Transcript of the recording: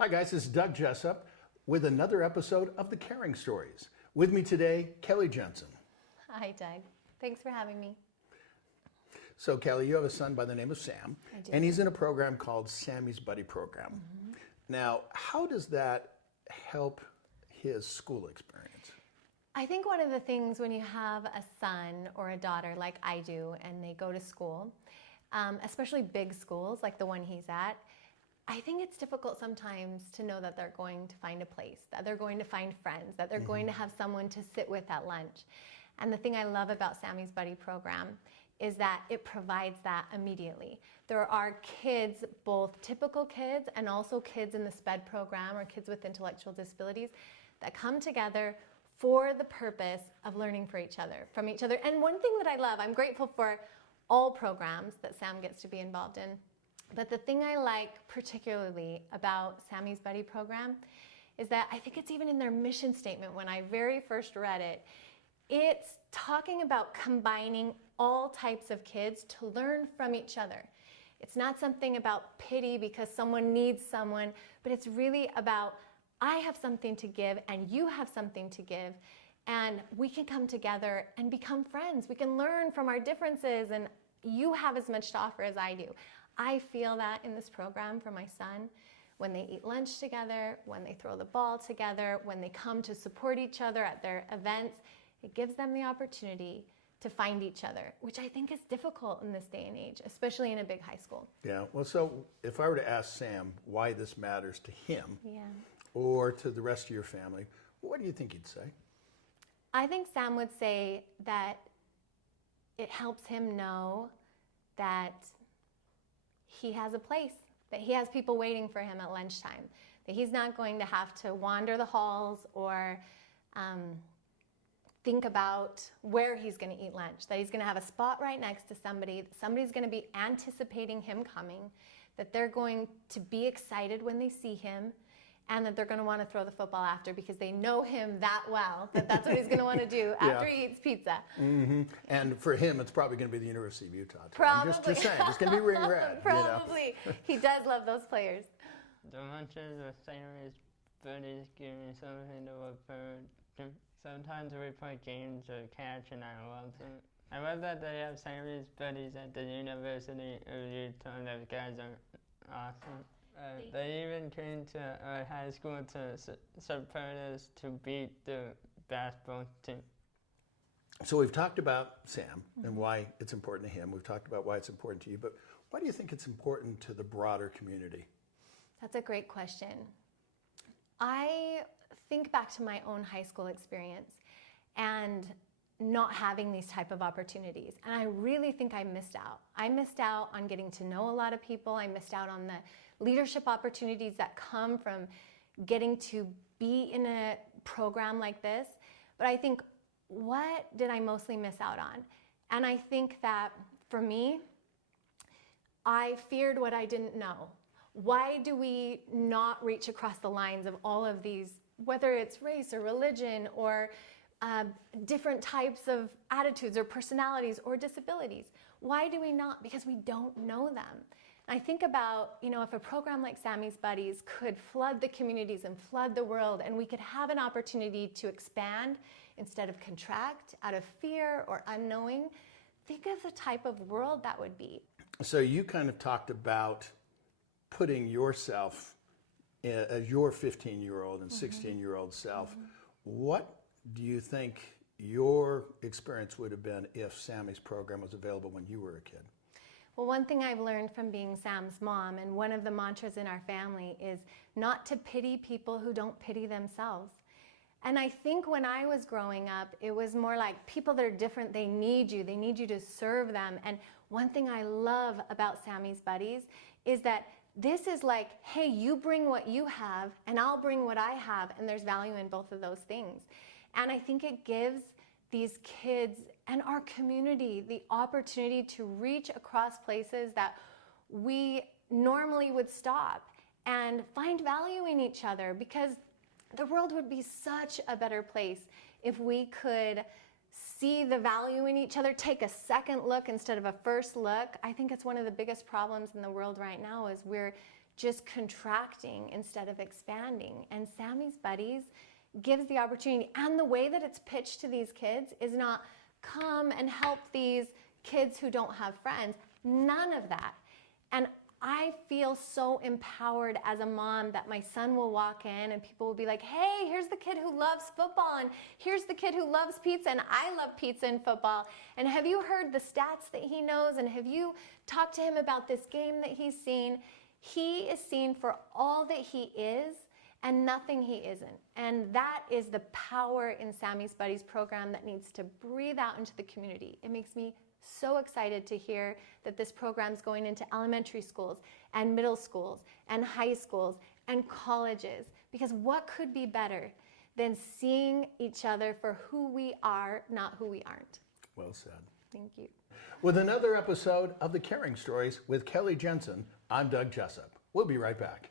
Hi guys, this is Doug Jessup with another episode of The Caring Stories. With me today, Kelly Jensen. Hi Doug, thanks for having me. So Kelly, you have a son by the name of Sam, I do. and he's in a program called Sammy's Buddy Program. Mm-hmm. Now, how does that help his school experience? I think one of the things when you have a son or a daughter like I do and they go to school, especially big schools like the one he's at, I think it's difficult sometimes to know that they're going to find a place, that they're going to find friends, that they're going to have someone to sit with at lunch. And the thing I love about Sammy's Buddy Program is that it provides that immediately. There are kids, both typical kids and also kids in the SPED program or kids with intellectual disabilities that come together for the purpose of learning from each other. And one thing that I love, I'm grateful for all programs that Sam gets to be involved in. But the thing I like particularly about Sammy's Buddy Program is that I think it's even in their mission statement when I very first read it. It's talking about combining all types of kids to learn from each other. It's not something about pity because someone needs someone, but it's really about I have something to give and you have something to give, and we can come together and become friends. We can learn from our differences, and you have as much to offer as I do. I feel that in this program for my son, when they eat lunch together, when they throw the ball together, when they come to support each other at their events, it gives them the opportunity to find each other, which I think is difficult in this day and age, especially in a big high school. Yeah, well, so if I were to ask Sam why this matters to him or to the rest of your family, what do you think he'd say? I think Sam would say that it helps him know that he has a place, that he has people waiting for him at lunchtime, that he's not going to have to wander the halls or think about where he's going to eat lunch, that he's going to have a spot right next to somebody, somebody's going to be anticipating him coming, that they're going to be excited when they see him, and that they're going to want to throw the football after because they know him that well, that that's what he's going to want to do after he eats pizza. Mm-hmm. And for him, it's probably going to be the University of Utah. Too. Probably. I'm just saying, it's going to be ring red. Probably. You know? He does love those players. The lunches with Sammy's buddies give me something to look forward to. Sometimes we play games of catch and I love them. I love that they have Sammy's buddies at the University of Utah. Those guys are awesome. They even came to our high school to support us to beat the basketball team. So we've talked about Sam and why it's important to him. We've talked about why it's important to you, but why do you think it's important to the broader community? That's a great question. I think back to my own high school experience and not having these type of opportunities. And I really think I missed out. I missed out on getting to know a lot of people. I missed out on the leadership opportunities that come from getting to be in a program like this. But I think, what did I mostly miss out on? And I think that for me, I feared what I didn't know. Why do we not reach across the lines of all of these, whether it's race or religion or different types of attitudes or personalities or disabilities? Why do we not? Because we don't know them. And I think about, if a program like Sammy's Buddies could flood the communities and flood the world, and we could have an opportunity to expand instead of contract out of fear or unknowing, think of the type of world that would be. So you kind of talked about putting yourself as your 15-year-old and 16-year-old self. What do you think your experience would have been if Sammy's program was available when you were a kid? Well, one thing I've learned from being Sam's mom, and one of the mantras in our family, is not to pity people who don't pity themselves. And I think when I was growing up, it was more like people that are different, they need you to serve them. And one thing I love about Sammy's Buddies is that this is like, hey, you bring what you have and I'll bring what I have, and there's value in both of those things. And I think it gives these kids and our community the opportunity to reach across places that we normally would stop and find value in each other, because the world would be such a better place if we could see the value in each other, take a second look instead of a first look. I think it's one of the biggest problems in the world right now is we're just contracting instead of expanding. And Sammy's Buddies gives the opportunity, and the way that it's pitched to these kids is not come and help these kids who don't have friends. None of that. And I feel so empowered as a mom that my son will walk in and people will be like, hey, here's the kid who loves football, and here's the kid who loves pizza, and I love pizza and football. And have you heard the stats that he knows? And have you talked to him about this game that he's seen? He is seen for all that he is and nothing he isn't. And that is the power in Sammy's Buddies program that needs to breathe out into the community. It makes me so excited to hear that this program is going into elementary schools and middle schools and high schools and colleges, because what could be better than seeing each other for who we are, not who we aren't. Well said. Thank you. With another episode of The Caring Stories with Kelly Jensen, I'm Doug Jessup. We'll be right back.